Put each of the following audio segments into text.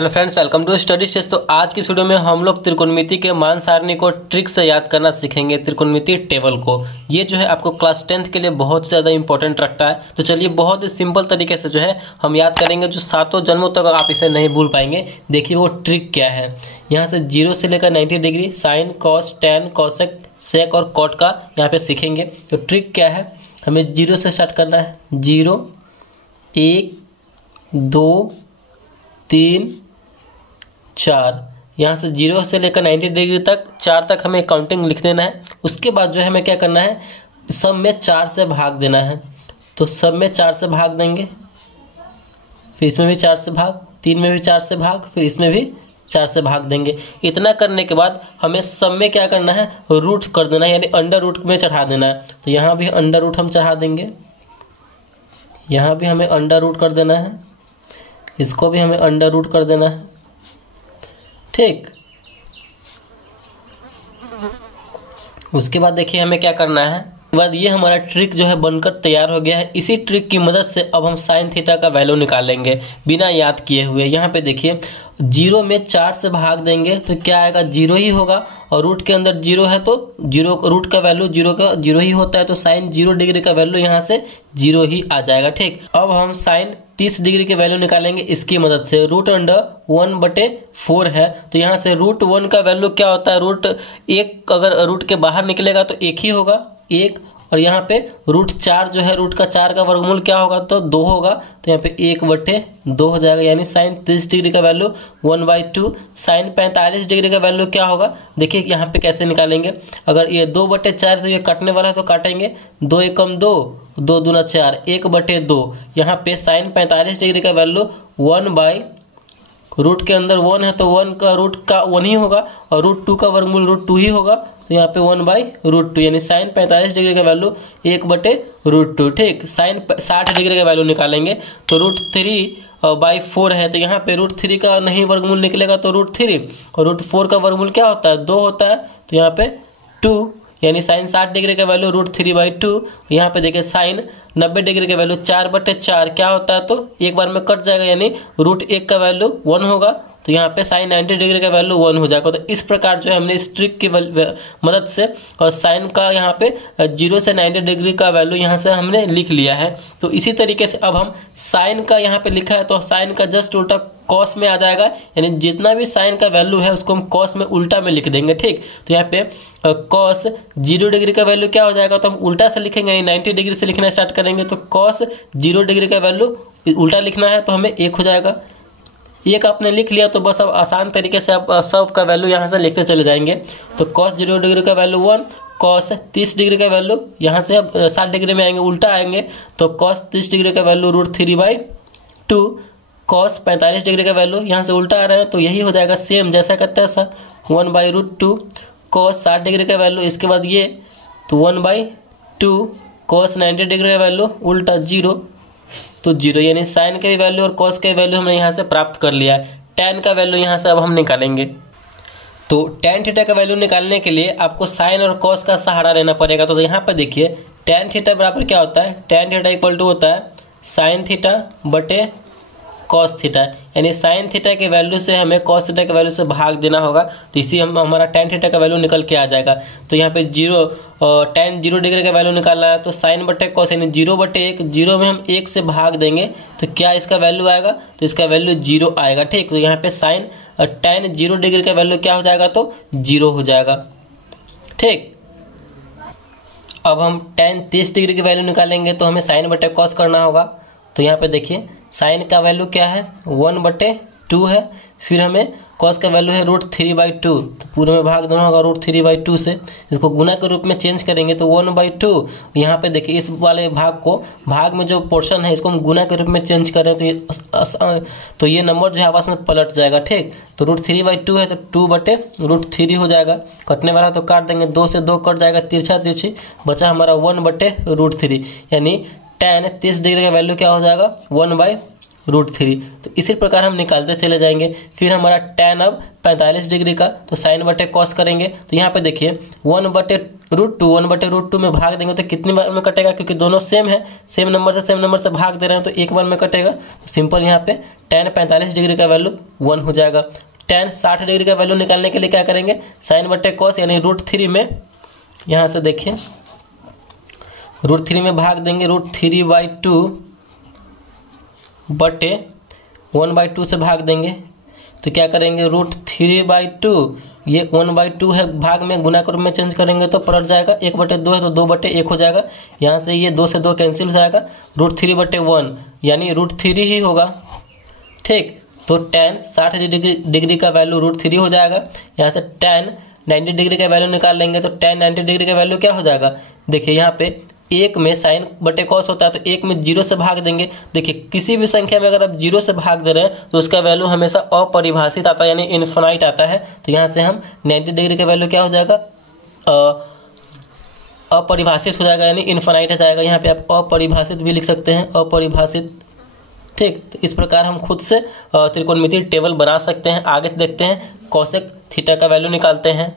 Hello friends, welcome to study test. तो आज की वीडियो में हम लोग त्रिकोणमिति के मान सारणी को ट्रिक से याद करना सीखेंगे, त्रिकोणमिति टेबल को। ये जो है आपको क्लास 10th के लिए बहुत ज़्यादा इंपॉर्टेंट रखता है। तो चलिए बहुत ही सिंपल तरीके से जो है हम याद करेंगे, जो सातों जन्मों तक आप इसे नहीं भूल पाएंगे। देखिए वो ट्रिक क्या है। यहाँ से 0 से लेकर 90 degree sine, cos, tan, cosec, sec और कॉट का यहाँ पे सीखेंगे। तो ट्रिक क्या है, हमें 0 से स्टार्ट करना है। 0, 1, 2, 3, 4। यहाँ से 0 से लेकर 90 डिग्री तक 4 तक हमें काउंटिंग लिख देना है। उसके बाद जो है हमें क्या करना है, सब में 4 से भाग देना है। तो सब में 4 से भाग देंगे, फिर इसमें भी 4 से भाग, 3 में भी 4 से भाग, फिर इसमें भी 4 से भाग देंगे। इतना करने के बाद हमें सब में क्या करना है, रूट कर देना है, यानी अंडर रूट में चढ़ा देना है। तो यहाँ भी अंडर रूट हम चढ़ा देंगे, यहाँ भी हमें अंडर रूट कर देना है, इसको भी हमें अंडर रूट कर देना है। ठीक, उसके बाद देखिए हमें क्या करना है। उसके बाद ये हमारा ट्रिक जो है बनकर तैयार हो गया है। इसी ट्रिक की मदद से अब हम साइन थीटा का वैल्यू निकालेंगे बिना याद किए हुए। यहाँ पे देखिए 0 में 4 से भाग देंगे तो क्या आएगा, 0 ही होगा। और रूट के अंदर 0 है तो 0, रूट का वैल्यू 0 का 0 ही होता है। तो साइन 0 डिग्री का वैल्यू यहाँ से 0 ही आ जाएगा। ठीक, अब हम साइन 30 डिग्री के वैल्यू निकालेंगे इसकी मदद से। रूट अंडर 1/4 है, तो यहाँ से रूट 1 का वैल्यू क्या होता है, रूट 1 अगर रूट के बाहर निकलेगा तो 1 ही होगा, 1। और यहाँ पे रूट 4 जो है, रूट का 4 का वर्गमूल क्या होगा, तो 2 होगा। तो यहाँ पे 1/2 हो जाएगा, यानी साइन 30 डिग्री का वैल्यू 1/2। साइन 45 डिग्री का वैल्यू क्या होगा, देखिए यहाँ पे कैसे निकालेंगे। अगर ये 2/4 तो ये काटने वाला है तो काटेंगे, 2 एकम 2, 2 दूना 4, 1/2। यहाँ पे साइन 45 डिग्री का वैल्यू 1/ रूट के अंदर 1 है तो 1 का रूट का 1 ही होगा, और रूट 2 का वर्गमूल रूट 2 ही होगा। तो यहाँ पे 1/√2, यानी साइन 45 डिग्री का वैल्यू 1/√2। ठीक, साइन 60 डिग्री का वैल्यू निकालेंगे तो √3/4 है, तो यहाँ पे √3 का नहीं वर्गमूल निकलेगा तो √3, और √4 का वर्गमूल क्या होता है, 2 होता है। तो यहाँ पे 2, यानी साइन 60 डिग्री का वैल्यू √3/2। यहाँ पे देखिए साइन 90 डिग्री का वैल्यू 4/4 क्या होता है, तो एक बार में कट जाएगा, यानी √1 का वैल्यू 1 होगा। तो यहाँ पे साइन 90 डिग्री का वैल्यू 1 हो जाएगा। तो इस प्रकार जो है हमने इस ट्रिक की मदद से और साइन का यहाँ पे 0 से 90 डिग्री का वैल्यू यहाँ से हमने लिख लिया है। तो इसी तरीके से अब हम साइन का यहाँ पे लिखा है तो साइन का जस्ट उल्टा कॉस में आ जाएगा, यानी जितना भी साइन का वैल्यू है उसको हम कॉस में उल्टा में लिख देंगे। ठीक, तो यहाँ पे कॉस 0 डिग्री का वैल्यू क्या हो जाएगा, तो हम उल्टा से लिखेंगे, यानी 90 डिग्री से लिखना स्टार्ट करेंगे। तो कॉस 0 डिग्री का वैल्यू उल्टा लिखना है तो हमें 1 हो जाएगा। 1 आपने लिख लिया तो बस अब आसान तरीके से आप सब का वैल्यू यहाँ से लिखते चले जाएंगे। तो कॉस 0 डिग्री का वैल्यू 1, कॉस 30 डिग्री का वैल्यू यहाँ से अब 60 डिग्री में आएंगे, उल्टा आएंगे। तो कॉस 30 डिग्री का वैल्यू √3/2, कॉस 45 डिग्री का वैल्यू यहाँ से उल्टा आ रहा है तो यही हो जाएगा, सेम जैसा करते हैं ऐसा 1/√2। कॉस 60 डिग्री का वैल्यू, इसके बाद ये तो 1/2। कॉस 90 डिग्री का वैल्यू उल्टा 0, तो 0, यानी साइन के वैल्यू और कॉस के वैल्यू हमने यहाँ से प्राप्त कर लिया है। टैन का वैल्यू यहाँ से अब हम निकालेंगे। तो टैन थीटा का वैल्यू निकालने के लिए आपको साइन और कॉस का सहारा लेना पड़ेगा। तो यहाँ पर देखिए टैन थीटा बराबर क्या होता है, टैन थीटा इक्वल टू होता है साइन थीटा बटे कॉस थीटा, यानी साइन थीटा के वैल्यू से हमें कॉस थीटा के वैल्यू से भाग देना होगा। तो इसी हमारा टैन थीटा का वैल्यू निकल के आ जाएगा। तो यहाँ पे 0 डिग्री का वैल्यू निकालना है तो साइन बटे कॉस, यानी 0/1, 0 में हम 1 से भाग देंगे तो क्या इसका वैल्यू आएगा, तो इसका वैल्यू 0 आएगा। ठीक, तो यहाँ पे साइन टैन 0 डिग्री का वैल्यू क्या हो जाएगा, तो 0 हो जाएगा। ठीक, अब हम टैन 30 डिग्री की वैल्यू निकालेंगे तो हमें साइन बटे कॉस करना होगा। तो यहाँ पे देखिए साइन का वैल्यू क्या है, 1/2 है, फिर हमें कॉस का वैल्यू है √3/2, तो पूरे में भाग देना होगा √3/2 से। इसको गुना के रूप में चेंज करेंगे तो 1/2। यहाँ पे देखिए इस वाले भाग को, भाग में जो पोर्शन है इसको हम गुना के रूप में चेंज करें तो ये नंबर जो है आपस में पलट जाएगा। ठीक, तो √3/2 है तो 2/√3 हो जाएगा। कटने वाला तो काट देंगे, 2 से 2 कट जाएगा, तिरछा तिरछी बचा हमारा 1/√3, यानी टैन 30 डिग्री का वैल्यू क्या हो जाएगा, 1/√3। तो इसी प्रकार हम निकालते चले जाएंगे। फिर हमारा टैन अब 45 डिग्री का, तो साइन बटे कॉस करेंगे। तो यहाँ पे देखिए 1/2 √2 1/√2 में भाग देंगे तो कितनी बार में कटेगा, क्योंकि दोनों सेम है, सेम नंबर से भाग दे रहे हैं तो एक बार में कटेगा। सिंपल यहाँ पे tan 45 डिग्री का वैल्यू 1 हो जाएगा। tan 60 डिग्री का वैल्यू निकालने के लिए क्या करेंगे, sin/cos यानी √3 में, यहाँ से देखिए √3 में भाग देंगे, √3/2 बटे 1/2 से भाग देंगे तो क्या करेंगे, √3/2 ये 1/2 है, भाग में गुना के रूप में चेंज करेंगे तो पलट जाएगा, 1/2 है तो 2/1 हो जाएगा। यहाँ से ये 2 से 2 कैंसिल हो जाएगा, √3/1 यानी √3 ही होगा। ठीक, तो tan 60 डिग्री का वैल्यू √3 हो जाएगा। यहाँ से tan 90 डिग्री का वैल्यू निकाल लेंगे तो tan 90 डिग्री का वैल्यू क्या हो जाएगा, देखिए यहाँ पे एक में sin/cos होता है तो एक में 0 से भाग देंगे। देखिए किसी भी संख्या में अगर आप 0 से भाग दे रहे हैं तो उसका वैल्यू हमेशा अपरिभाषित आता है, यानी इनफाइनाइट आता है। तो यहाँ से हम 90 डिग्री का वैल्यू क्या हो जाएगा, अपरिभाषित हो जाएगा, यानी इनफाइनाइट हो जाएगा। यहाँ पे आप अपरिभाषित भी लिख सकते हैं, अपरिभाषित। ठीक, तो इस प्रकार हम खुद से त्रिकोणमितीय टेबल बना सकते हैं। आगे देखते हैं कोसेक थीटा का वैल्यू निकालते हैं।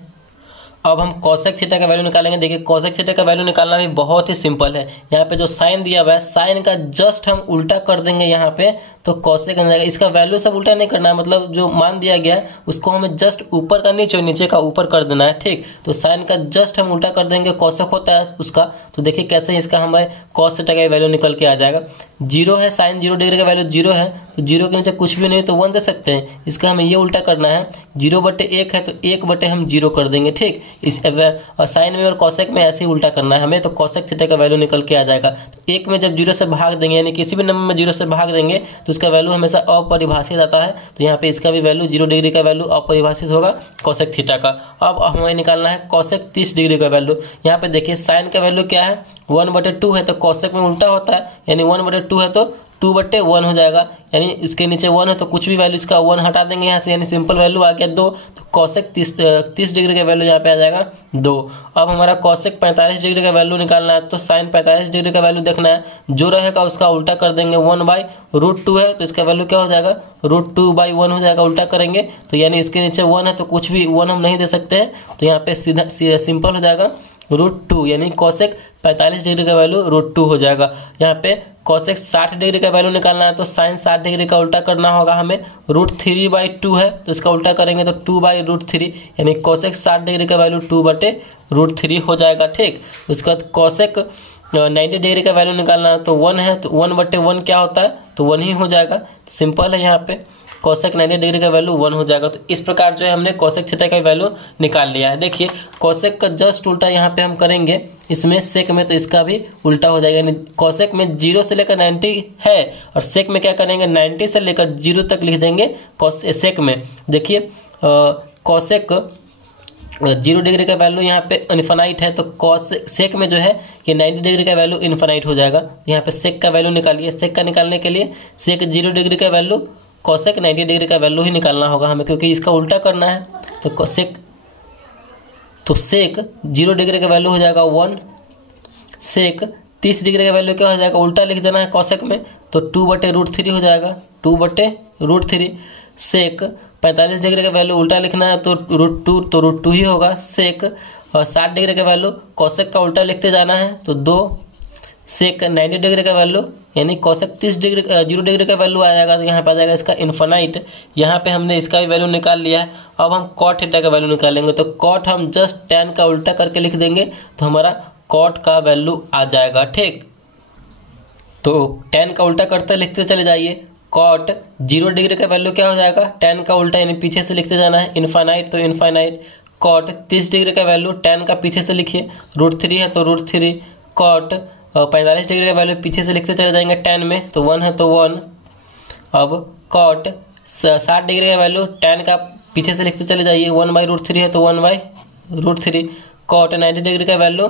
अब हम कोसेक थीटा का वैल्यू निकालेंगे। देखिए कोसेक थीटा का वैल्यू निकालना भी बहुत ही सिंपल है। यहाँ पे जो साइन दिया हुआ है, साइन का जस्ट हम उल्टा कर देंगे यहाँ पे तो कोसेक बन जाएगा। इसका वैल्यू सब उल्टा नहीं करना है, मतलब जो मान दिया गया है उसको हमें जस्ट ऊपर का नीचे और नीचे का ऊपर कर देना है। ठीक, तो साइन का जस्ट हम उल्टा कर देंगे, कोसेक होता है उसका। तो देखिए कैसे इसका हमारे कोस थीटा का वैल्यू निकल के आ जाएगा। 0 है, साइन 0 डिग्री का वैल्यू 0 है तो 0 के नीचे कुछ भी नहीं तो 1 दे सकते हैं। इसका हमें ये उल्टा करना है, 0/1 है तो 1 हम 0 कर देंगे। ठीक, इस साइन में और कोसेक में ऐसे ही उल्टा करना है हमें, तो कोसेक थीटा का वैल्यू निकल के आ जाएगा। तो 1 में जब 0 से भाग देंगे, यानी किसी भी नंबर में 0 से भाग देंगे तो उसका वैल्यू हमेशा अपरिभाषित आता है। तो यहाँ पे इसका भी वैल्यू 0 डिग्री का वैल्यू अपरिभाषित होगा कोसेक थीटा का। अब हमें निकालना है कोसेक 30 डिग्री का वैल्यू। यहाँ पे देखिए साइन का वैल्यू क्या है, 1/2 है तो कोसेक में उल्टा होता है, यानी 1/2 है तो 2/1 हो जाएगा, यानी इसके नीचे 1 है तो कुछ भी वैल्यू इसका 1 हटा देंगे यहाँ से, यानी सिंपल वैल्यू आ गया 2। तो कोसेक 30 डिग्री का वैल्यू यहाँ पे आ जाएगा 2। अब हमारा कोसेक 45 डिग्री का वैल्यू निकालना है, तो साइन 45 डिग्री का वैल्यू देखना है, जो रहेगा उसका उल्टा कर देंगे। 1/√2 है तो इसका वैल्यू क्या हो जाएगा, √2/1 हो जाएगा, उल्टा करेंगे तो यानी इसके नीचे 1 है तो कुछ भी 1 हम नहीं दे सकते हैं, तो यहाँ पे सीधा सिंपल हो जाएगा √2, यानी कोसेक 45 डिग्री का वैल्यू √2 हो जाएगा। यहाँ पे कोसेक 60 डिग्री का वैल्यू निकालना है तो साइन 60 डिग्री का उल्टा करना होगा हमें, √3/2 है तो इसका उल्टा करेंगे तो 2/√3, यानी कोसेक 60 डिग्री का वैल्यू 2/√3 हो जाएगा। ठीक, उसके बाद कोसेक 90 डिग्री का वैल्यू निकालना है तो 1 है तो 1/1 क्या होता है, तो 1 ही हो जाएगा। सिंपल है, यहाँ पे कोसेक 90 डिग्री का वैल्यू 1 हो जाएगा। तो इस प्रकार जो है हमने कोसेक थीटा का वैल्यू निकाल लिया है। देखिए कोसेक का जस्ट उल्टा यहाँ पे हम करेंगे इसमें सेक में, तो इसका भी उल्टा हो जाएगा, यानी कोसेक में 0 से लेकर 90 है और सेक में क्या करेंगे 90 से लेकर 0 तक लिख देंगे सेक में। देखिए कोसेक 0 डिग्री का वैल्यू यहाँ पे इनफाइनाइट है तो सेक में जो है कि 90 डिग्री का वैल्यू इनफाइनाइट हो जाएगा। यहाँ पे सेक का वैल्यू निकालिए। सेक का निकालने के लिए सेक 0 डिग्री का वैल्यू कोसेक 90 डिग्री का वैल्यू ही निकालना होगा हमें, क्योंकि इसका उल्टा करना है। तो सेक 0 डिग्री का वैल्यू हो जाएगा 1। सेक 30 डिग्री का वैल्यू क्या हो जाएगा, उल्टा लिख देना है कोसेक में, तो 2/√3 हो जाएगा, 2/√3। सेक 45 डिग्री का वैल्यू उल्टा लिखना है तो √2, तो √2 ही होगा। सेक 60 डिग्री का वैल्यू कोसेक का उल्टा लिखते जाना है तो 2। सेक 90 डिग्री का वैल्यू यानी कोसेक 0 डिग्री का वैल्यू आ जाएगा, तो यहाँ पे आ जाएगा इसका इनफाइनाइट। यहाँ पे हमने इसका भी वैल्यू निकाल लिया है। अब हम कॉट थीटा का वैल्यू निकालेंगे, तो कॉट हम जस्ट tan का उल्टा करके लिख देंगे तो हमारा कॉट का वैल्यू आ जाएगा। ठीक, तो tan का उल्टा करते लिखते चले जाइए। कॉट 0 डिग्री का वैल्यू क्या हो जाएगा, tan का उल्टा यानी पीछे से लिखते जाना है, इनफाइनाइट तो इनफाइनाइट। कॉट 30 डिग्री का वैल्यू tan का पीछे से लिखिए, √3 है तो √3। कॉट 45 डिग्री का वैल्यू पीछे से लिखते चले जाएंगे tan में, तो 1 है तो 1। अब कॉट 60 डिग्री का वैल्यू tan का पीछे से लिखते चले जाइए, 1/√3 है तो 1/√3। कॉट 90 डिग्री का वैल्यू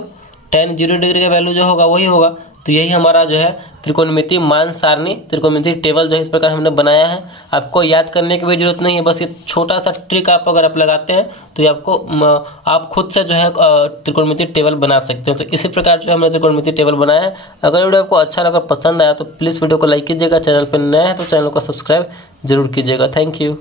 tan 0 डिग्री का वैल्यू जो होगा वही होगा। तो यही हमारा जो है त्रिकोणमितीय मान सारणी, त्रिकोणमितीय टेबल जो है इस प्रकार हमने बनाया है। आपको याद करने की भी जरूरत नहीं है, बस ये छोटा सा ट्रिक अगर आप लगाते हैं तो ये आप खुद से जो है त्रिकोणमितीय टेबल बना सकते हैं। तो इसी प्रकार जो हमने त्रिकोणमितीय टेबल बनाया है। अगर वीडियो आपको अच्छा लगा, पसंद आया तो प्लीज़ वीडियो को लाइक कीजिएगा। चैनल पर नया है तो चैनल को सब्सक्राइब जरूर कीजिएगा। Thank you.